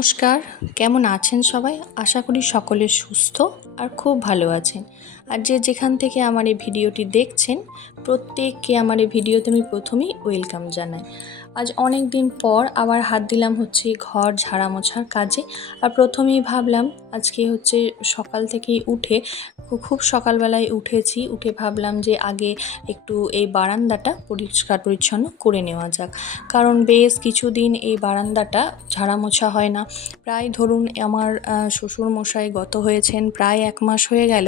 নমস্কার, কেমন আছেন সবাই? আশা করি সকলে সুস্থ আর খুব ভালো আছেন। আর যে যেখান থেকে আমার এই ভিডিওটি দেখছেন, প্রত্যেককে আমার এই ভিডিওতে আমি প্রথমেই ওয়েলকাম জানাই। আজ অনেক দিন পর আবার হাত দিলাম হচ্ছে ঘর ঝাড়া মোছার কাজে। আর প্রথমেই ভাবলাম আজকে হচ্ছে সকাল থেকেই উঠে খুব সকালবেলায় উঠেছি, উঠে ভাবলাম যে আগে একটু এই বারান্দাটা পরিষ্কার পরিচ্ছন্ন করে নেওয়া যাক। কারণ বেশ কিছুদিন এই বারান্দাটা ঝাড়া মোছা হয় না। প্রায় ধরুন আমার শ্বশুরমশাই গত হয়েছেন প্রায় 1 মাস হয়ে গেল।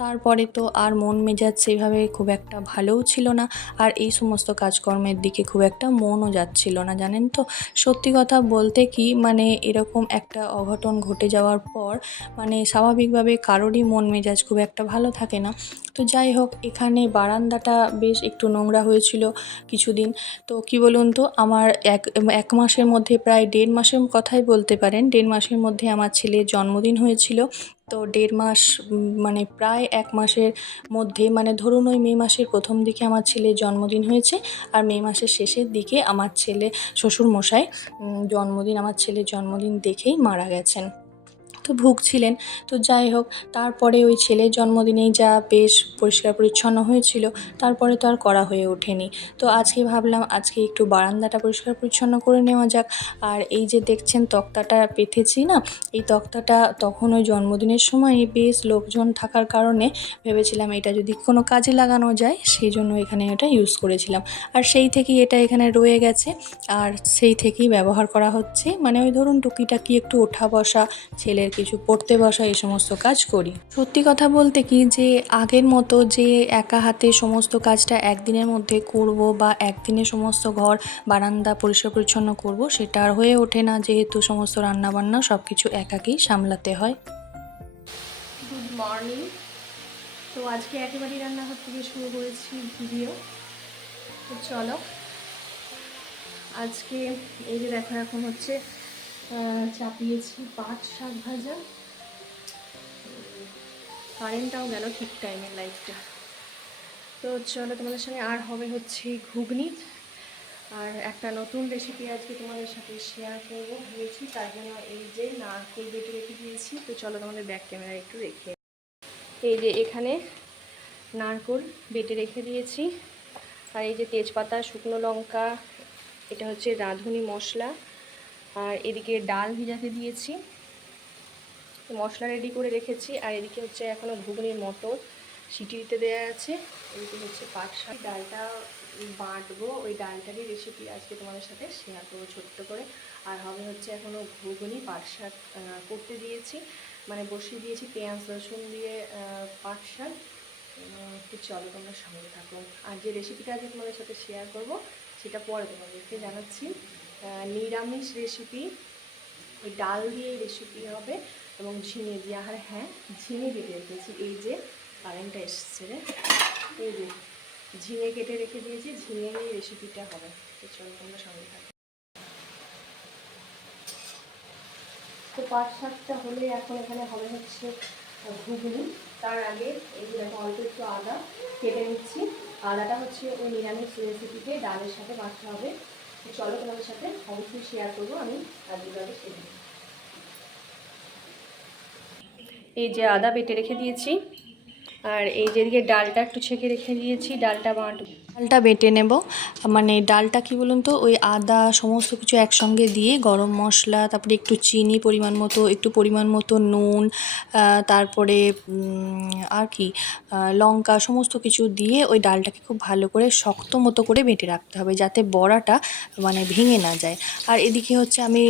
তারপরে তো আর মন মেজাজ সেভাবে খুব একটা ভালোও ছিল না, আর এই সমস্ত কাজকর্মের দিকে খুব একটা মনও যাচ্ছিল না, জানেন তো। সত্যি কথা বলতে কি, মানে এরকম একটা অঘটন ঘটে যাওয়ার পর মানে স্বাভাবিকভাবে কারোরই মন মেজাজ খুব একটা ভালো থাকে না। তো যাই হোক, এখানে বারান্দাটা বেশ একটু নোংরা হয়েছিল কিছুদিন। তো কি বলুন তো, আমার এক মাসের মধ্যে প্রায় 1.5 মাসের কথাই বলতে পারেন, 1.5 মাসের মধ্যে আমার ছেলের জন্মদিন হয়েছিল। তো 1.5 মাস মানে প্রায় 1 মাসের মধ্যে, মানে ধরুন ওই মে মাসের প্রথম দিকে আমার ছেলের জন্মদিন হয়েছে, আর মে মাসের শেষের দিকে আমার শ্বশুরমশাই আমার ছেলের জন্মদিন দেখেই মারা গেছেন। তো ভুগছিলেন। তো যাই হোক, তারপরে ওই ছেলের জন্মদিনেই যা বেশ পরিষ্কার পরিচ্ছন্ন হয়েছিল, তারপরে তো আর করা হয়ে ওঠেনি। তো আজকে ভাবলাম আজকে একটু বারান্দাটা পরিষ্কার পরিচ্ছন্ন করে নেওয়া যাক। আর এই যে দেখছেন তক্তাটা পেতেছি না, এই তক্তাটা তখন ওই জন্মদিনের সময় বেশ লোকজন থাকার কারণে ভেবেছিলাম এটা যদি কোনো কাজে লাগানো যায়, সেই জন্য এখানে এটা ইউজ করেছিলাম। আর সেই থেকেই এটা এখানে রয়ে গেছে, আর সেই থেকেই ব্যবহার করা হচ্ছে। মানে ওই ধরুন টুকিটাকি একটু ওঠা বসা, ছেলের কিছু পড়তে বসা, এই সমস্ত কাজ করি। সত্যি কথা বলতে কি, যে আগের মতো যে একা হাতে সমস্ত কাজটা একদিনের মধ্যে করব বা একদিনে সমস্ত ঘর বারান্দা পরিষ্কার পরিচ্ছন্ন করব, সেটা আর হয়ে ওঠে না, যেহেতু সমস্ত রান্নাবান্না সব কিছু একাকেই সামলাতে হয়। Good morning. তো আজকে একেবারেই রান্নাঘর থেকে শুরু করেছি ভিডিও। তো চলো, আজকে এই যে দেখো এখন হচ্ছে চাপিয়েছি পাট শাক ভাজা। কারেন্টটাও গেল ঠিক টাইমে, লাইটটা। তো চলো, তোমাদের সঙ্গে আর হবে হচ্ছে ঘুগনি, আর একটা নতুন রেসিপি আজকে তোমাদের সাথে শেয়ার করবো ভেবেছি। তার জন্য এই যে নারকেল বেটে রেখে দিয়েছি। তো চলো তোমাদের ব্যাক ক্যামেরা একটু রেখে, এই যে এখানে নারকেল বেটে রেখে দিয়েছি, আর এই যে তেজপাতা, শুকনো লঙ্কা, এটা হচ্ছে রাঁধুনি মশলা, আর এদিকে ডাল ভিজাতে দিয়েছি, মশলা রেডি করে রেখেছি। আর এদিকে হচ্ছে এখনও ঘুগনির মটর সিটি দিতে দেওয়া আছে। এদিকে হচ্ছে পাট শাক, ডালটা বাটবো, ওই ডালটারই রেসিপি আজকে তোমাদের সাথে শেয়ার করবো ছোট্ট করে। আর হবে হচ্ছে এখনও ঘুগনি, পাট শাক করতে দিয়েছি, মানে বসিয়ে দিয়েছি পেঁয়াজ রসুন দিয়ে পাট শাক। তো চলো তোমরা সঙ্গে থাকো। আর যে রেসিপিটা আজকে তোমাদের সাথে শেয়ার করবো সেটা পরে তোমাদেরকে জানাচ্ছি। নিরামিষ রেসিপি, ওই ডাল দিয়ে রেসিপি হবে, এবং ঝিঙে দিয়ে। আর হ্যাঁ, ঝিঙে কেটে রেখেছি, এই যে কারেন্টটা এসছে রে, এই যে ঝিঙে কেটে রেখে দিয়েছি, ঝিঙে নিয়ে রেসিপিটা হবে। তো চলো তোমরা সঙ্গে থাকো। তো পাট শাকটা হলে এখন এখানে হবে হচ্ছে ঘুগনি। তার আগে এই যে দেখো অল্প একটু আদা কেটে নিচ্ছি। আদাটা হচ্ছে ওই নিরামিষ রেসিপিতে ডালের সাথে বাটতে হবে। তো চলো তোমাদের সাথে অবশ্যই শেয়ার করবো আমি আজকে সেটা। এই যে আদা বেটে রেখে দিয়েছি, আর এই যেদিকে ডালটা একটু ছেঁকে রেখে দিয়েছি, ডালটা বেটে নেব। মানে ডালটা কি বলুন তো, ওই আদা সমস্ত কিছু একসঙ্গে দিয়ে গরম মশলা, তারপরে একটু চিনি একটু পরিমাণ মতো নুন, তারপরে আর কি লঙ্কা, সমস্ত কিছু দিয়ে ওই ডালটাকে খুব ভালো করে শক্ত মতো করে বেটে রাখতে হবে, যাতে বড়াটা মানে ভেঙে না যায়। আর এদিকে হচ্ছে আমি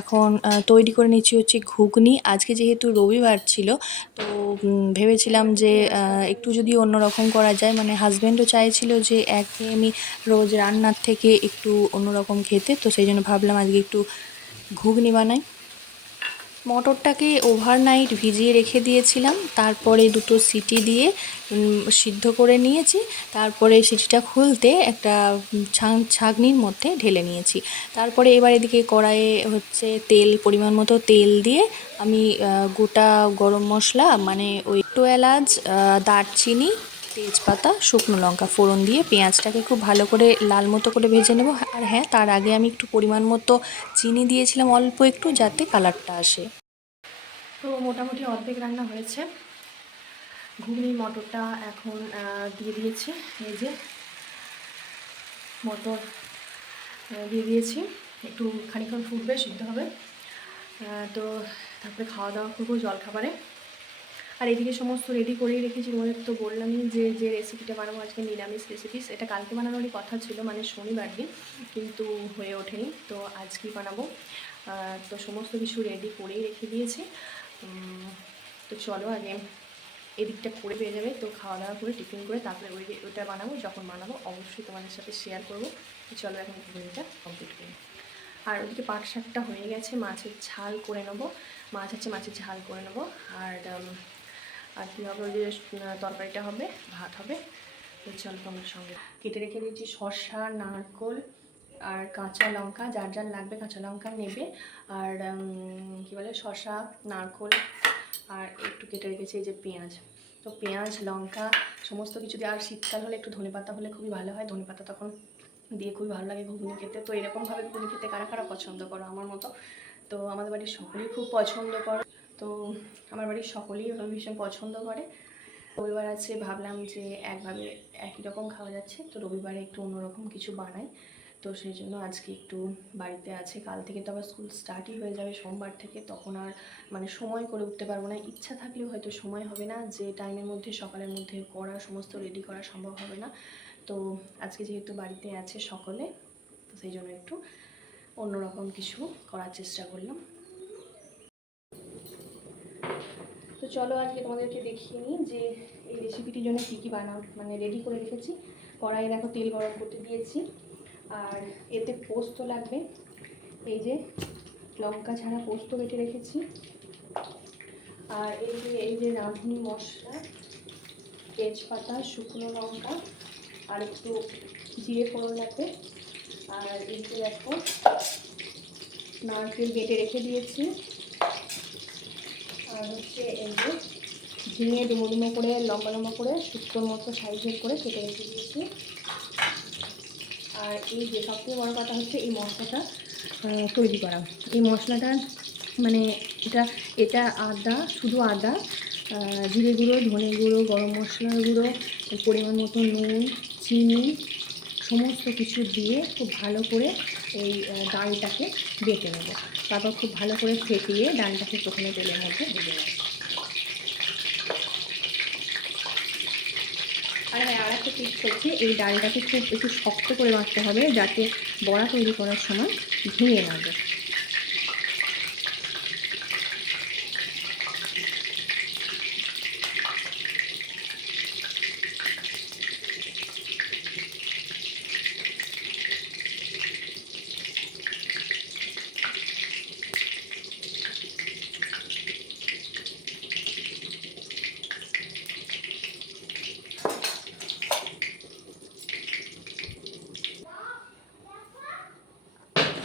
এখন তৈরি করে নিচ্ছি হচ্ছে ঘুগনি। আজকে যেহেতু রবিবার ছিল, তো ভেবেছিলাম যে একটু যদি অন্যরকম করা যায়, মানে হাজব্যান্ডও চাইছিল যে একঘেয়েমি রোজ রান্নার থেকে একটু অন্যরকম খেতে, তো সেই জন্য ভাবলাম আজকে একটু ঘুগনি বানাই। মটরটাকে ওভারনাইট ভিজিয়ে রেখে দিয়েছিলাম, তারপরে 2টো সিটি দিয়ে সিদ্ধ করে নিয়েছি। তারপরে সিটিটা খুলতে একটা ছাঁকনির মধ্যে ঢেলে নিয়েছি। তারপরে এবার এদিকে কড়াইয়ে হচ্ছে পরিমাণ মতো তেল দিয়ে আমি গোটা গরম মশলা, মানে ওই 2 এলাচ, দারচিনি, তেজপাতা, শুকনো লঙ্কা ফোড়ন দিয়ে পেঁয়াজটাকে খুব ভালো করে লাল মতো করে ভেজে নেব। আর হ্যাঁ, তার আগে আমি একটু পরিমাণ মতো চিনি দিয়েছিলাম, অল্প একটু, যাতে কালারটা আসে। তো মোটামুটি অর্ধেক রান্না হয়েছে। ঘুগনি মটরটা এখন দিয়ে দিয়েছি। এই যে মটর দিয়ে দিয়েছি, একটু খানিকক্ষণ ফুটবে, সিদ্ধ হবে। তো তারপরে খাওয়া দাওয়া করবো জলখাবারে। আর এদিকে সমস্ত রেডি করেই রেখেছি। তোমাদের তো বললামই যে রেসিপিটা বানাবো আজকে নিরামিষ রেসিপি। এটা কালকে বানানোরই কথা ছিল, মানে শনিবার দিন, কিন্তু হয়ে ওঠেনি। তো আজকেই বানাবো। তো সমস্ত কিছু রেডি করেই রেখে দিয়েছি। তো চলো আগে এদিকটা করে পেয়ে যাবে। তো খাওয়া দাওয়া করে টিফিন করে তারপরে ওইটা বানাবো। যখন বানাবো অবশ্যই তোমাদের সাথে শেয়ার করবো। তো চলো এখন ঘুগনিটা কমপ্লিট করি। আর ওদিকে পাট শাকটা হয়ে গেছে, মাছের ঝাল করে নেবো। মাছ আছে, মাছের ঝাল করে নেবো। আর কী হবে, ওই যে তরকারিটা হবে, ভাত হবে। তো চলো তোমার সঙ্গে কেটে রেখে দিয়েছি শসা, নারকোল আর কাঁচা লঙ্কা। যার যার লাগবে কাঁচা লঙ্কা নেবে। আর কী বলে, শসা, নারকোল, আর একটু কেটে রেখেছি এই যে পেঁয়াজ। তো পেঁয়াজ, লঙ্কা সমস্ত কিছু দিয়ে, আর শীতকাল হলে একটু ধনেপাতা হলে খুবই ভালো হয়। ধনেপাতা তখন দিয়ে খুবই ভালো লাগে ঘুগনি খেতে। তো এরকমভাবে ঘুগনি খেতে কারা কারা পছন্দ করো আমার মতো? তো আমাদের বাড়ির সকলেই খুব পছন্দ করে। তো আমার বাড়ির সকলেই ভীষণ পছন্দ করে। রবিবার আছে, ভাবলাম যে একভাবে একই রকম খাওয়া যাচ্ছে, তো রবিবারে একটু অন্যরকম কিছু বানাই। তো সেই জন্য আজকে একটু বাড়িতে আছে। কাল থেকে তো আবার স্কুল স্টার্টই হয়ে যাবে, সোমবার থেকে। তখন আর মানে সময় করে উঠতে পারবো না। ইচ্ছা থাকলেও হয়তো সময় হবে না, যে টাইমের মধ্যে সকালের মধ্যে করা সমস্ত রেডি করা সম্ভব হবে না। তো আজকে যেহেতু বাড়িতে আছে সকলে, তো সেই জন্য একটু অন্যরকম কিছু করার চেষ্টা করলাম। তো চলো আজকে তোমাদেরকে দেখিয়ে নিই যে এই রেসিপিটির জন্য কী কী মানে রেডি করে রেখেছি। কড়াইয়ে দেখো তেল গরম করতে দিয়েছি। আর এতে পোস্ত লাগবে, এই যে লঙ্কা ছাড়া পোস্ত বেটে রেখেছি। আর এই যে রাঁধুনি মশলা, তেজপাতা, শুকনো লঙ্কা আর একটু জিরে ফোড়ন লাগবে। আর এই যে দেখো নারকেল বেটে রেখে দিয়েছি। আর হচ্ছে এই যে ঝিঙে ডুমো ডুমো করে লম্বা লম্বা করে শুক্তোর মতো সাইজের করে কেটে রেখে দিয়েছি। আর এই যে সবথেকে বড় কথা হচ্ছে এই মশলাটা তৈরি করা। এই মশলাটা মানে এটা আদা, শুধু আদা, জিরে গুঁড়ো, ধনে গুঁড়ো, গরম মশলার গুঁড়ো, পরিমাণ মতো নুন, চিনি সমস্ত কিছু দিয়ে খুব ভালো করে এই ডালটাকে বেটে নেব। তারপর খুব ভালো করে ফেটিয়ে ডালটাকে প্রথমে তেলের মধ্যে ভেজে নেব। আর হ্যাঁ, আর একটা টিপস হচ্ছে, এই ডালটাকে খুব একটু শক্ত করে বাঁধতে হবে, যাতে বড়া তৈরি করার সময় ভেঙে না যায়।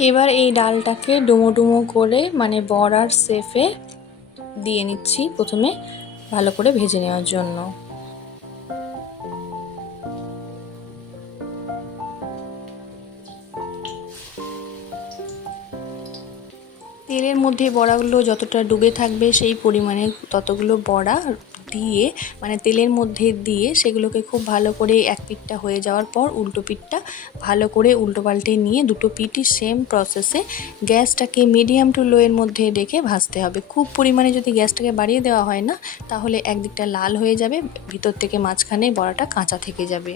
এবার এই ডালটাকে ডুমো ডুমো করে মানে বড়ার শেপে দিয়ে নিচ্ছি প্রথমে, ভালো করে ভেজে নেওয়ার জন্য। তেলের মধ্যে বড়াগুলো যতটা ডুবে থাকবে সেই পরিমাণে ততগুলো বড়া দিয়ে, মানে তেলের মধ্যে দিয়ে সেগুলোকে খুব ভালো করে এক পিঠটা হয়ে যাওয়ার পর উল্টো পিঠটা ভালো করে উল্টো পাল্টে নিয়ে দুটো পিঠই সেম প্রসেসে গ্যাসটাকে মিডিয়াম টু লো এর মধ্যে রেখে ভাজতে হবে। খুব পরিমাণে যদি গ্যাসটাকে বাড়িয়ে দেওয়া হয় না, তাহলে একদিকটা লাল হয়ে যাবে, ভিতর থেকে মাঝখানে বড়াটা কাঁচা থেকে যাবে।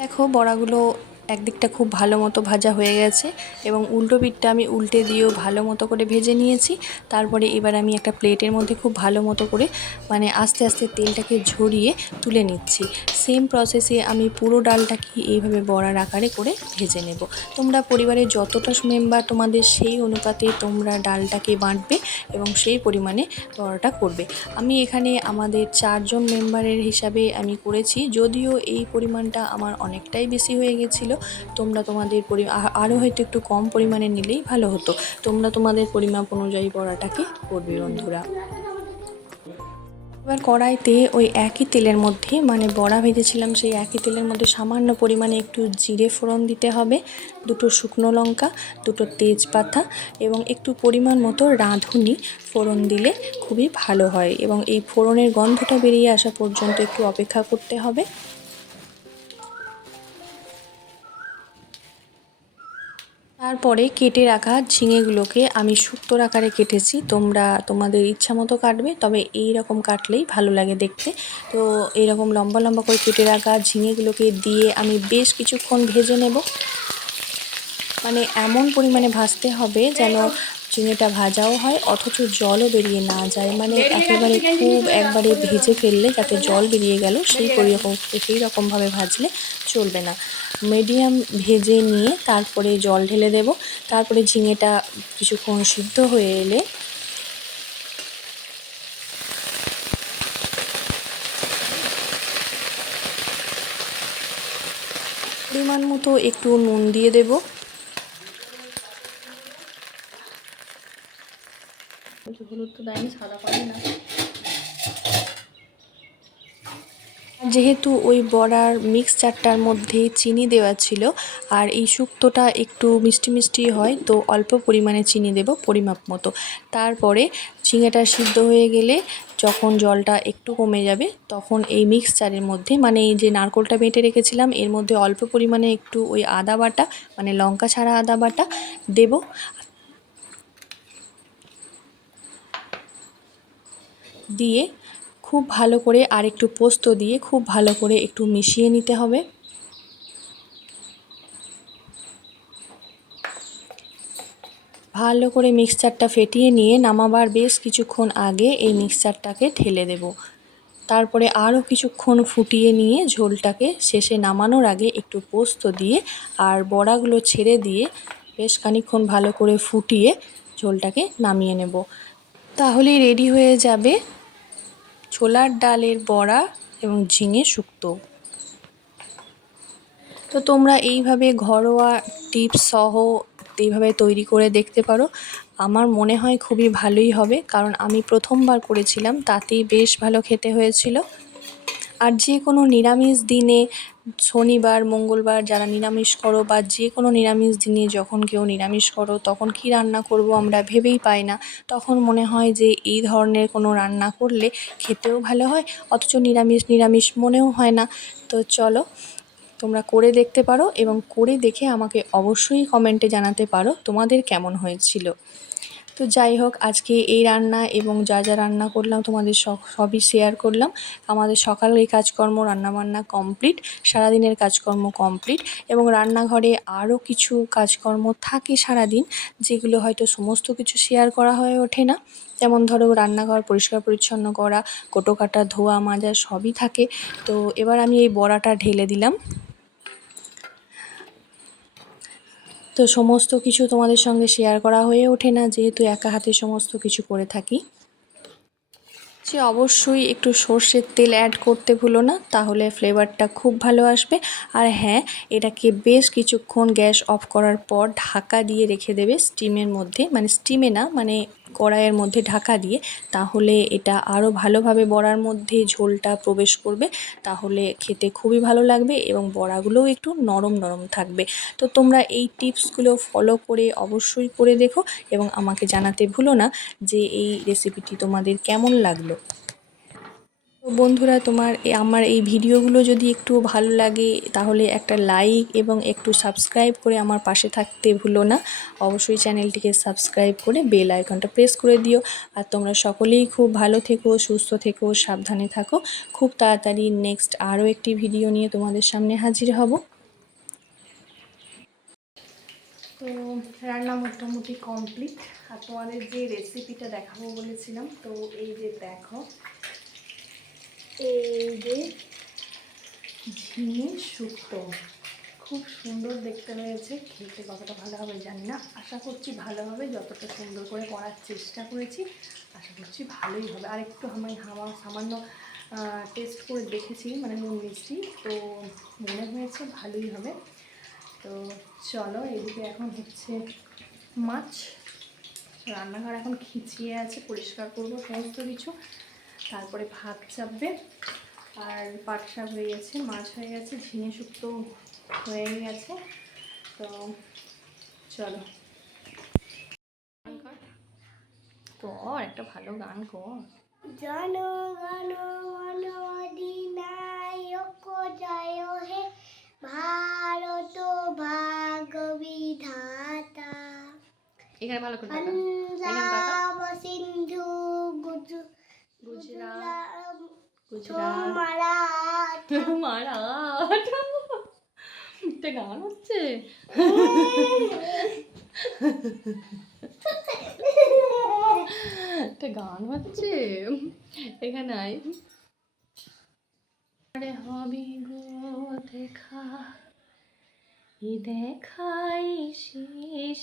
দেখো বড়াগুলো একদিকটা খুব ভালো মতো ভাজা হয়ে গেছে এবং উল্টো পিঠটা আমি উল্টে দিয়েও ভালো মতো করে ভেজে নিয়েছি। তারপরে এবার আমি একটা প্লেটের মধ্যে খুব ভালো মতো করে মানে আস্তে আস্তে তেলটাকে ঝরিয়ে তুলে নিচ্ছি। সেম প্রসেসে আমি পুরো ডালটাকে এইভাবে বড়ার আকারে করে ভেজে নেব। তোমরা পরিবারের যতটা মেম্বার তোমাদের সেই অনুপাতে তোমরা ডালটাকে বাঁটবে এবং সেই পরিমাণে বড়াটা করবে। আমি এখানে আমাদের 4 জন মেম্বারের হিসাবে আমি করেছি, যদিও এই পরিমাণটা আমার অনেকটাই বেশি হয়ে গেছিলো। তোমরা তোমাদের আরও হয়তো একটু কম পরিমাণে নিলেই ভালো হতো। তোমরা তোমাদের পরিমাপ অনুযায়ী বড়াটাকে করবে বন্ধুরা। এবার কড়াইতে ওই একই তেলের মধ্যে মানে বড়া ভেজেছিলাম সেই একই তেলের মধ্যে সামান্য পরিমাণে একটু জিরে ফোড়ন দিতে হবে, 2টো শুকনো লঙ্কা, 2টো তেজপাতা এবং একটু পরিমাণ মতো রাঁধুনি ফোড়ন দিলে খুবই ভালো হয় এবং এই ফোড়নের গন্ধটা বেরিয়ে আসা পর্যন্ত একটু অপেক্ষা করতে হবে। তারপরে কেটে রাখা ঝিঙেগুলোকে আমি শুক্তোর আকারে কেটেছি। তোমরা তোমাদের ইচ্ছা মতো কাটবে, তবে এই রকম কাটলেই ভালো লাগে দেখতে। তো এইরকম লম্বা লম্বা করে কেটে রাখা ঝিঙেগুলোকে দিয়ে আমি বেশ কিছুক্ষণ ভেজে নেব। মানে এমন পরিমাণে ভাজতে হবে যেন ঝিঙেটা ভাজাও হয় অথচ জলও বেরিয়ে না যায়, মানে একেবারে খুব একবারে ভেজে ফেললে যাতে জল বেরিয়ে গেল সেই রকমভাবে ভাজলে চলবে না। মিডিয়াম ভেজে নিয়ে তারপরে জল ঢেলে দেব। তারপরে ঝিঙেটা কিছুক্ষণ সিদ্ধ হয়ে এলে পরিমাণ মতো একটু নুন দিয়ে দেব। হলুদ তো দেয়নি, সাদা পানি না। যেহেতু ওই বড়ার মিক্সচারটার মধ্যে চিনি দেওয়া ছিল আর এই শুক্তোটা একটু মিষ্টি মিষ্টি হয়, তো অল্প পরিমাণে চিনি দেব পরিমাপ মতো। তারপরে ঝিঙেটা সিদ্ধ হয়ে গেলে যখন জলটা একটু কমে যাবে তখন এই মিক্সচারের মধ্যে মানে এই যে নারকেলটা বেটে রেখেছিলাম এর মধ্যে অল্প পরিমাণে একটু ওই আদা বাটা মানে লঙ্কা ছাড়া আদা বাটা দেব। দিয়ে খুব ভালো করে আর একটু পোস্ত দিয়ে খুব ভালো করে একটু মিশিয়ে নিতে হবে। ভালো করে মিক্সচারটা ফেটিয়ে নিয়ে নামাবার বেশ কিছুক্ষণ আগে এই মিক্সচারটাকে ঢেলে দেব। তারপরে আরও কিছুক্ষণ ফুটিয়ে নিয়ে ঝোলটাকে শেষে নামানোর আগে একটু পোস্ত দিয়ে আর বড়াগুলো ছেড়ে দিয়ে বেশ খানিকক্ষণ ভালো করে ফুটিয়ে ঝোলটাকে নামিয়ে নেব। তাহলেই রেডি হয়ে যাবে ছোলার ডালের বড়া এবং ঝিঙে শুক্তো। তো তোমরা এইভাবে ঘরোয়া টিপস সহ এইভাবে তৈরি করে দেখতে পারো। আমার মনে হয় খুবই ভালোই হবে, কারণ আমি প্রথমবার করেছিলাম তাতেই বেশ ভালো খেতে হয়েছিল। আর যে কোনো নিরামিষ দিনে শনিবার মঙ্গলবার যারা নিরামিষ করো বা যে কোনো নিরামিষ দিনে যখন কেউ নিরামিষ করো তখন কি রান্না করব আমরা ভেবেই পাই না। তখন মনে হয় যে এই ধরনের কোনো রান্না করলে খেতেও ভালো হয় অথচ নিরামিষ নিরামিষ মনেও হয় না। তো চলো তোমরা করে দেখতে পারো এবং করে দেখে আমাকে অবশ্যই কমেন্টে জানাতে পারো তোমাদের কেমন হয়েছিল। তো যাই হোক, আজকে এই রান্না এবং যা যা রান্না করলাম তোমাদের সবই শেয়ার করলাম। আমাদের সকালের কাজকর্ম রান্নাবান্না কমপ্লিট, সারাদিনের কাজকর্ম কমপ্লিট এবং রান্নাঘরে আরও কিছু কাজকর্ম থাকে সারাদিন যেগুলো হয়তো সমস্ত কিছু শেয়ার করা হয়ে ওঠে না। যেমন ধরো রান্নাঘর পরিষ্কার পরিচ্ছন্ন করা, কোটো কাটা, ধোয়া মাজা সবই থাকে। তো এবার আমি এই বড়াটা ঢেলে দিলাম। তো সমস্ত কিছু তোমাদের সঙ্গে শেয়ার করা হয়ে ওঠে না যেহেতু একা হাতে সমস্ত কিছু করে থাকি। সে অবশ্যই একটু সর্ষের তেল অ্যাড করতে ভুলো না, তাহলে ফ্লেভারটা খুব ভালো আসবে। আর হ্যাঁ, এটাকে বেশ কিছুক্ষণ গ্যাস অফ করার পর ঢাকা দিয়ে রেখে দেবে স্টিমের মধ্যে, মানে স্টিমে না মানে কড়াইয়ের মধ্যে ঢাকা দিয়ে, তাহলে এটা আরও ভালোভাবে বড়ার মধ্যে ঝোলটা প্রবেশ করবে। তাহলে খেতে খুবই ভালো লাগবে এবং বড়াগুলোও একটু নরম নরম থাকবে। তো তোমরা এই টিপসগুলো ফলো করে অবশ্যই করে দেখো এবং আমাকে জানাতে ভুলো না যে এই রেসিপিটি তোমাদের কেমন লাগলো। তো বন্ধুরা, আমার এই ভিডিওগুলো যদি একটু ভালো লাগে তাহলে একটা লাইক এবং একটু সাবস্ক্রাইব করে আমার পাশে থাকতে ভুলো না। অবশ্যই চ্যানেলটিকে সাবস্ক্রাইব করে বেল আইকনটা প্রেস করে দিও। আর তোমরা সকলেই খুব ভালো থেকো, সুস্থ থেকো, সাবধানে থাকো। খুব তাড়াতাড়ি নেক্সট আরও একটি ভিডিও নিয়ে তোমাদের সামনে হাজির হব। তো রান্না মোটামুটি কমপ্লিট। আর তোমাদের যে রেসিপিটা দেখাবো বলেছিলাম, তো এই যে দেখো, এই যে ঝিঙে শুক্তো, খুব সুন্দর দেখতে হয়েছে। খেতে কতটা ভালো হবে জানি না, আশা করছি ভালো হবে। যতটা সুন্দর করে করার চেষ্টা করেছি আশা করছি ভালোই হবে। আর একটু আমি সামান্য টেস্ট করে দেখেছি, মানে নুন মিষ্টি, তো মনে হয়েছে ভালোই হবে। তো চলো, এদিকে এখন হচ্ছে মাছ, রান্নাঘর এখন খিচিয়ে আছে, পরিষ্কার করবো সমস্ত কিছু, তারপরে ভাত চাপবে। আর পাট শাক হয়ে গেছে, মাছ হয়ে গেছে, ঝিঙে শুক্তো হয়ে গেছে। তো চলো, কর একটা ভালো গান কর। জনগণ মন অধিনায়ক জয় হে ভারত ভাগ বিধাতা। এখানে ভালো করে পাঞ্জাব সিন্ধু গুজরাট মারাঠ। একটা গান হচ্ছে, একটা গান হচ্ছে এখানে। আরে হবি গো দেখা, দেখাই শেষ।